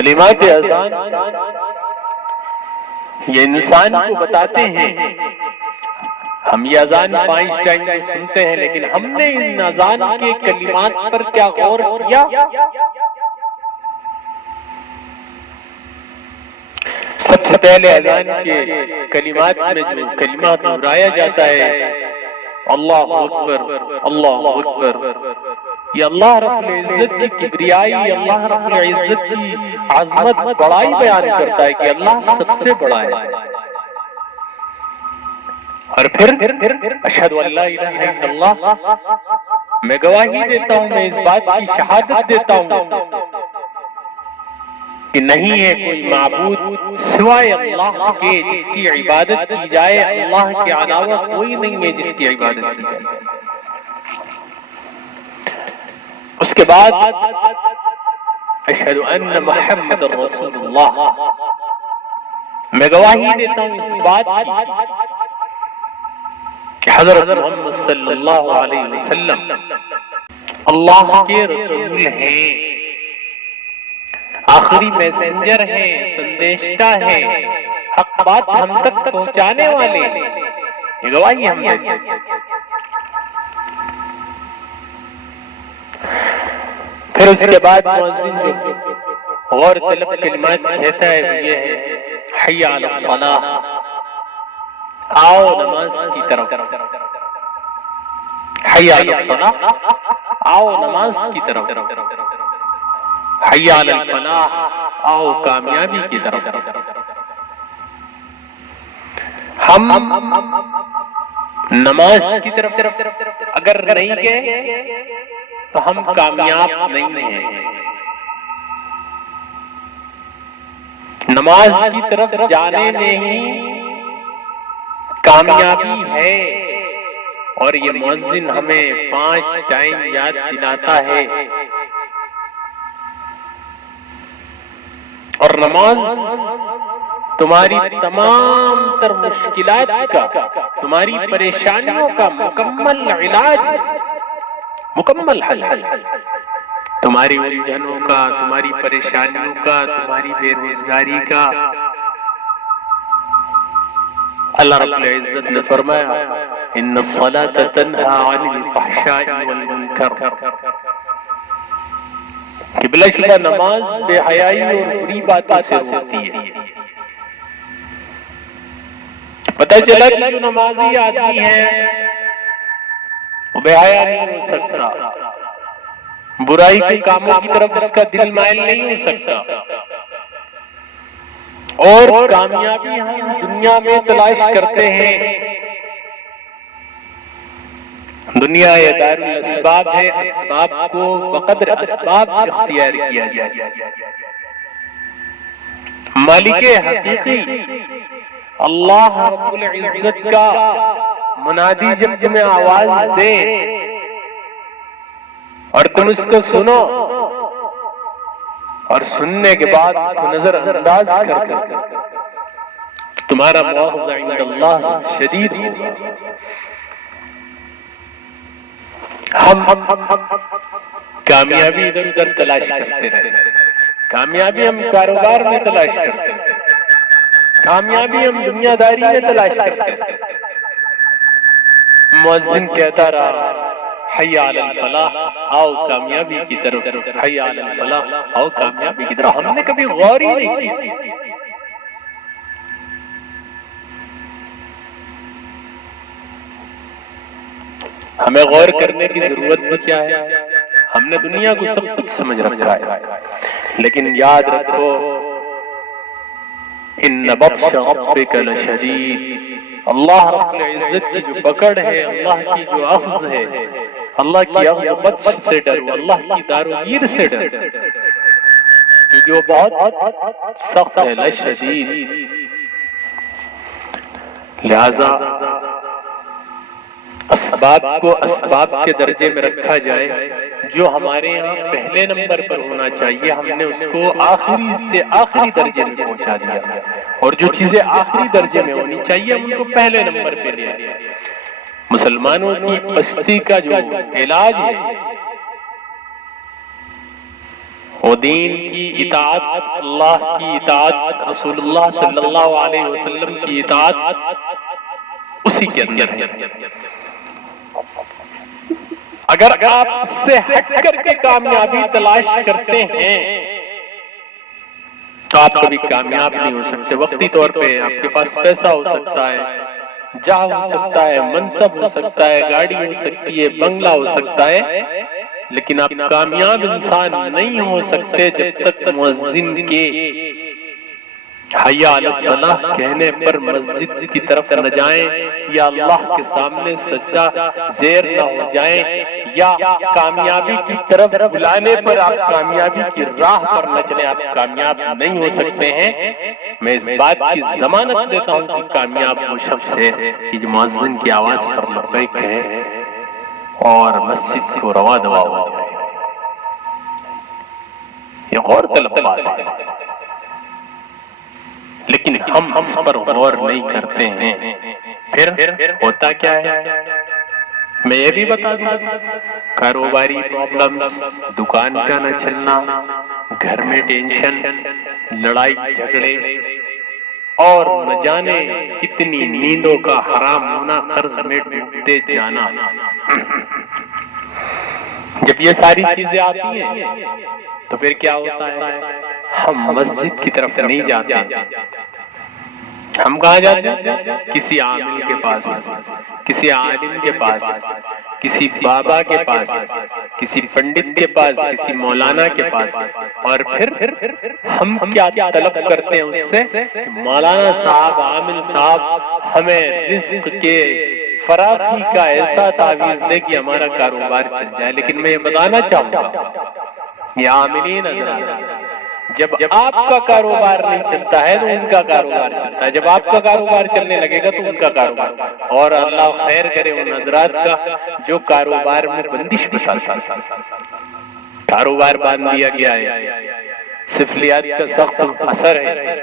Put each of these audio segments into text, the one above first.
کلمات اذان یہ انسان کو بتاتے ہیں. ہم یہ اذان 5 ٹائم سنتے ہیں، لیکن ہم نے ان اذان کے کلمات پر کیا غور کیا؟ سب سے پہلے اذان کے کلمات میں جو کلمہ دہرایا جاتا ہے، اللہ اکبر اللہ اکبر، یہ اللہ رب العزت کی کبریائی، اللہ رب العزت کی عظمت بڑائی بیان کرتا ہے کہ اللہ سب سے بڑا ہے. اور پھر اشہد ان لا الہ الا اللہ، میں گواہی دیتا ہوں، میں اس بات کی شہادت دیتا ہوں کہ نہیں ہے کوئی معبود سوائے اللہ کے جس کی عبادت کی جائے، اللہ کے علاوہ کوئی نہیں ہے جس کی عبادت کی جائے. اس کے بعد اشہد ان محمد رسول اللہ، میں گواہی دیتا ہوں اس بات کی کہ حضرت محمد صلی اللہ علیہ وسلم اللہ کے رسول ہیں، آخری میسنجر ہیں، سندیشتہ ہیں، حق بات ہم تک پہنچانے والے ہیں. یہ گواہی ہم دیتے ہیں. پھر اس کے بعد مؤذن جو اور طلب کلمات کہتا ہے وہ یہ ہے، حی علی الصلاۃ، آؤ نماز کی طرف، حی علی الصلاۃ، آؤ نماز کی طرف، حی علی الفلاح، آؤ کامیابی کی طرف. ہم نماز کی طرف اگر نہیں گئے تو ہم کامیاب نہیں ہیں. نماز کی طرف جانے میں ہی کامیابی ہے. اور یہ مؤذن ہمیں 5 ٹائم یاد دلاتا ہے. اور نماز تمہاری تمام تر مشکلات کا، تمہاری پریشانیوں کا مکمل علاج، مکمل حل ہے. تمہاری الجھنوں کا، تمہاری پریشانیوں کا، تمہاری بے روزگاری کا. اللہ رب العزت نے فرمایا ان الصلاۃ تنہی عن الفحشاء والمنکر، کہ بلا شبہ نماز بے حیائی اور بری باتوں سے روکتی ہے. پتہ چلا کہ جو نمازی آدمی ہے وہ بے حیا نہیں ہو سکتا، برائی کے کاموں کی طرف اس کا دل مائل نہیں ہو سکتا. اور کامیابی ہم دنیا میں تلاش کرتے ہیں. دنیا یہ دار الاسباب ہے، اسباب کو بقدر اسباب اختیار کیا جائے. مالک حقیقی اللہ رب العزت کا منادی جب تمہیں آواز دے اور تم اس کو سنو، اور سننے کے بعد اس کو نظر انداز کر تمہارا مواخذہ عند اللہ شدید ہوگا. ہم کامیابی ادھر ادھر تلاش کرتے رہے، کامیابی ہم کاروبار میں تلاش کرتے ہیں، کامیابی ہم دنیا داری میں تلاش کرتے ہیں. مؤذن کہتا رہا حی علی الفلاح، آؤ کامیابی کی طرف، حی علی الفلاح، آؤ کامیابی کی طرف. ہم نے کبھی غور ہی نہیں کی. ہمیں غور کرنے کی ضرورت بھی کیا ہے؟ ہم نے دنیا کو سب کچھ سمجھ رکھا ہے، لیکن یاد رکھو ان بطش ربک لشدید، اللہ رب العزت کی جو پکڑ ہے، اللہ کی جو اخذ ہے، اللہ کی اخذ بطش سے ڈرو، اللہ کی داروگیر سے ڈرو، کیونکہ وہ بہت سخت ہے. لشدید. لہذا اسباب کو اسباب کے درجے میں رکھا جائے. جو ہمارے یہاں پہلے نمبر پر ہونا چاہیے ہم نے اس کو آخری سے آخری درجے میں پہنچا دیا، اور جو چیزیں آخری درجے میں ہونی چاہیے ہم ان کو پہلے نمبر پہ لے آئے. مسلمانوں کی پستی کا جو علاج ہے وہ دین کی اطاعت، اللہ کی اطاعت، رسول اللہ صلی اللہ علیہ وسلم کی اطاعت اسی کے اندر ہے۔ اگر آپ اس سے ہٹ کر کے کامیابی تلاش کرتے ہیں تو آپ کبھی کامیاب نہیں ہو سکتے۔ وقتی طور پہ آپ کے پاس پیسہ ہو سکتا ہے، جاہ ہو سکتا ہے، منصب ہو سکتا ہے، گاڑی ہو سکتی ہے، بنگلہ ہو سکتا ہے، لیکن آپ کامیاب انسان نہیں ہو سکتے جب تک مؤذن کے حی علی الصلاۃ کہنے پر مسجد کی طرف نہ جائیں، یا اللہ کے سامنے سجدہ زیر نہ ہو جائیں، یا کامیابی کی طرف بلانے پر آپ کامیابی کی راہ پر نہ چلیں، آپ کامیاب نہیں ہو سکتے ہیں۔ میں اس بات کی ضمانت دیتا ہوں کہ کامیاب وہ شخص ہے کہ جو مؤذن کی آواز پر لبیک کہے اور مسجد کو رواں دوا ہو جائے۔ یہ غور طلب بات ہے، لیکن ہم اس پر غور نہیں کرتے ہیں۔ پھر ہوتا کیا ہے؟ میں یہ بھی بتا دوں، کاروباری پرابلمز، دکان کا نہ چلنا، گھر میں ٹینشن، لڑائی جھگڑے، اور نہ جانے کتنی نیندوں کا حرام ہونا، قرض میں ڈوبتے جانا۔ جب یہ ساری چیزیں آتی ہیں تو پھر کیا ہوتا ہے؟ ہم مسجد کی طرف نہیں جاتے، ہم کہاں جاتے ہیں؟ کسی عامل کے پاس، کسی عالم کے پاس، کسی بابا کے پاس، کسی پنڈت کے پاس، کسی مولانا کے پاس، اور پھر ہم کیا طلب کرتے ہیں اس سے کہ مولانا صاحب، عامل صاحب ہمیں رزق کے فراخی کا ایسا تعویذ دے کہ ہمارا کاروبار چل جائے۔ لیکن میں یہ بتانا چاہوں گا، یہ عاملین حضرات، جب آپ کا کاروبار نہیں چلتا ہے تو ان کا کاروبار چلتا ہے، جب آپ کا کاروبار چلنے لگے گا تو ان کا کاروبار۔ اور اللہ خیر کرے ان حضرات کا جو کاروبار میں بندش بسالتا، کاروبار باندھ دیا گیا ہے، سفلیات کا سخت اثر ہے،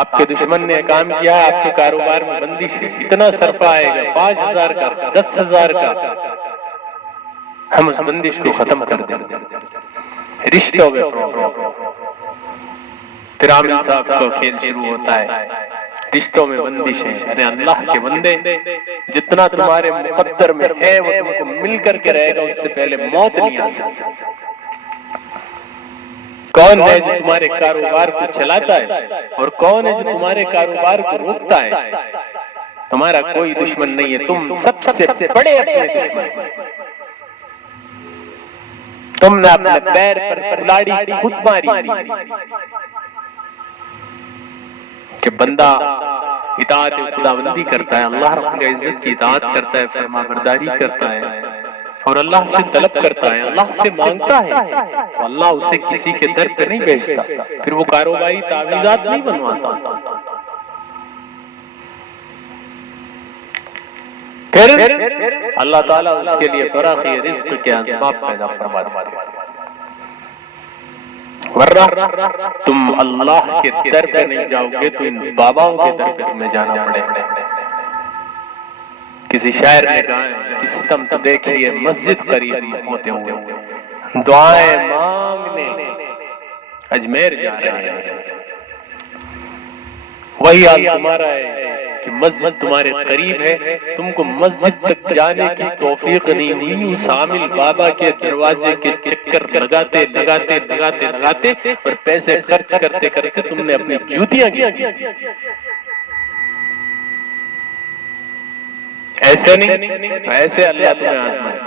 آپ کے دشمن نے کام کیا ہے، آپ کے کاروبار میں بندش ہے، اتنا صرفہ آئے گا 5,000 کا، 10,000 کا، ہم اس بندش کو ختم کر دیں۔ رشتوں میں پرابلم، پھر عامل صاحب کا کھیل شروع ہوتا ہے، رشتوں میں بندش ہے۔ ارے اللہ کے بندے، جتنا تمہارے مقدر میں ہے وہ تم کو مل کر کے رہے گا، اس سے پہلے موت نہیں آ سکتی۔ کون ہے جو تمہارے کاروبار کو چلاتا ہے اور کون ہے جو تمہارے کاروبار کو روکتا ہے؟ تمہارا کوئی دشمن نہیں ہے، تم سب سے بڑے اپنے دشمن۔ تم نے اپنے پیر پر کلاڑی خود ماری کہ بندہ اطاعت خداوندی کرتا ہے، اللہ رب العزت کی اطاعت کرتا ہے، فرما برداری کرتا ہے، اور اللہ سے طلب کرتا ہے، اللہ سے مانگتا ہے، تو اللہ اسے کسی کے در پہ نہیں بھیجتا، پھر وہ کاروباری تعویذات نہیں بنواتا۔ پھر اللہ تعالیٰ اس کے لیے فراخی رزق کے اسباب پیدا فرما دیتے ہیں، ورنہ تم اللہ کے در پہ نہیں جاؤ گے تو ان باباؤں کے در پہ تمہیں جانا پڑے گا۔ کسی شاعر نے کہا ہے کہ ستم تو دیکھیے مسجد قریب ہوتے ہوئے، دعائیں مانگنے اجمیر جا رہے ہیں۔ وہی حال تمہارا ہے کہ مسجد تمہارے قریب ہے، تم کو مسجد تک جانے کی توفیق نہیں ہوئی، اس عامل بابا کے دروازے کے چکر لگاتے لگاتے لگاتے لگاتے اور پیسے خرچ کرتے کرتے تم نے اپنی جوتیاں کی۔ ایسے نہیں تو ایسے اللہ تمہیں آزمائے،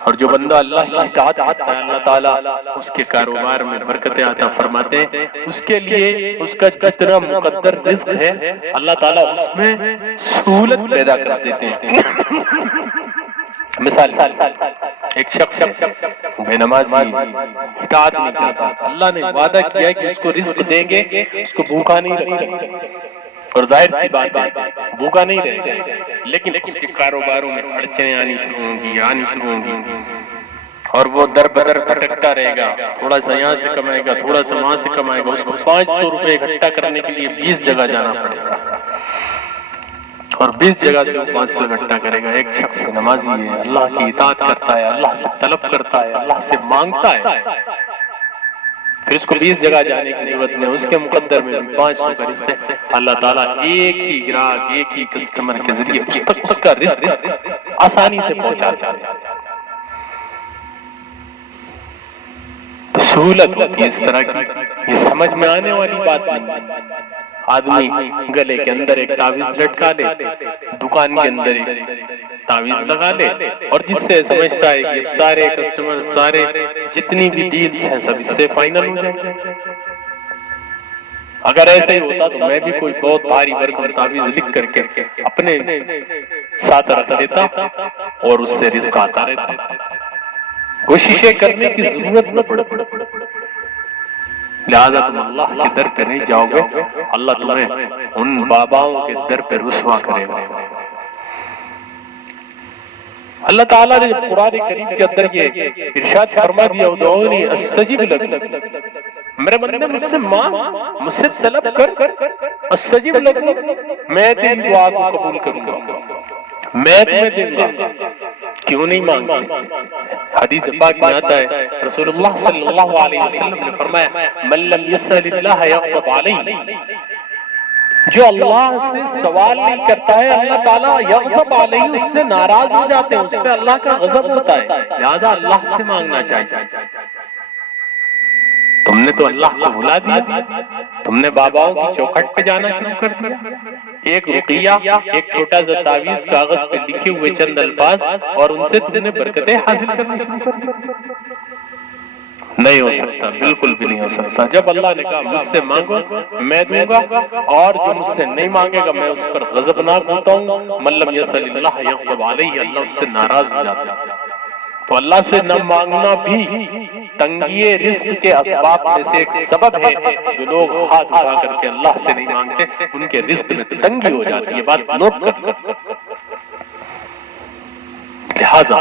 اور جو بندہ اللہ کی اطاعت کرتا ہے اللہ تعالیٰ اس کے کاروبار میں برکتیں عطا فرماتے ہیں، اس کے لیے اس کا جتنا مقدر رزق ہے اللہ تعالیٰ اس میں سہولت پیدا کر دیتے ہیں۔ مثال، ایک شخص بے نمازی اطاعت نہیں کرتا، اللہ نے وعدہ کیا کہ اس کو رزق دیں گے، اس کو بھوکا نہیں رکھیں گے، اور ظاہر سی بات ہے بھوکا نہیں رہے گا، لیکن اس کے کاروباروں میں اڑچنیں آنی شروع ہوں گی، اور وہ در بدر بھٹکتا رہے گا، تھوڑا سا یہاں سے کمائے گا، تھوڑا سا وہاں سے کمائے گا، اس کو 500 روپے اکٹھا کرنے کے لیے 20 جگہ جانا پڑے گا، اور 20 جگہ سے وہ 500 اکٹھا کرے گا۔ ایک شخص نمازی ہے، اللہ کی اطاعت کرتا ہے، اللہ سے طلب کرتا ہے، اللہ سے مانگتا ہے، پھر اس کو 20 جگہ جانے کی ضرورت نہیں، اس کے مقدر میں 500 کا رزق ہے، اللہ تعالیٰ ایک ہی گراہک، ایک ہی کسٹمر کے ذریعے اس تک اس کا رزق آسانی سے پہنچا جاتا ہے۔ تو سہولت ہوتی ہے اس طرح کی، یہ سمجھ میں آنے والی بات نہیں۔ آدمی گلے کے اندر ایک تعویذ لٹکا لے، دکان کے اندر ایک تعویذ لگا لے، اور جس سے سمجھتا ہے کہ سارے کسٹمر، سارے جتنی بھی ڈیلز ہیں سب اس سے فائنل ہو جائیں گے۔ اگر ایسا ہی ہوتا تو میں بھی کوئی بہت بھاری بھرکم تعویذ لکھ کر کے اپنے ساتھ رکھ دیتا اور اس سے رزق آتا رہتا۔ کوششیں کرنے کی ضرورت نہ پڑے، لہذا تم اللہ کے در پہ نہیں جاؤ گے، اللہ تمہیں ان باباؤں کے در پہ رسوا کرے گا۔ اللہ تعالیٰ نے قرآن کریم کے اندر یہ ارشاد فرما دیا، ادعونی استجب لکم، میرے بندے مجھ سے مانگ، مجھ سے طلب کر، استجب لکم، میں تیری دعا کو قبول کروں گا، میں تمہیں دوں گا۔ کیوں نہیں مانگتے؟ حدیث پاک میں آتا ہے رسول اللہ صلی اللہ علیہ وسلم نے فرمایا من لم یسأل اللہ یغضب علیہ، جو اللہ سے سوال نہیں کرتا ہے اللہ تعالیٰ یغضب علیہ، اس سے ناراض ہو جاتے ہیں، اس پہ اللہ کا غضب ہوتا ہے، لہذا اللہ سے مانگنا چاہیے۔ تم نے تو اللہ کو بھلا دیا، تم نے باباؤں کی چوکھٹ پہ جانا شروع کر دیا، ایک رقیہ، ایک چھوٹا سا تعویذ کاغذ پہ لکھے ہوئے چند الفاظ، اور ان سے تم نے برکتیں حاصل کرنا شروع کر دیا۔ نہیں ہو سکتا، بالکل بھی نہیں ہو سکتا۔ جب اللہ نے کہا مجھ سے مانگو میں دوں گا، اور جو مجھ سے نہیں مانگے گا میں اس پر غضبناک ہوتا ہوں۔ من لم یسأل اللہ یغضب علیہ، اللہ اس سے ناراض ہو جاتا ہے۔ تو اللہ سے نہ مانگنا بھی تنگی رزق کے اسباب میں سے ایک سبب ہے۔ جو لوگ ہاتھ اٹھا کر کے اللہ سے نہیں مانگتے ان کے رزق میں تنگی ہو جاتی ہے، بات نوٹ کر لو۔ لہذا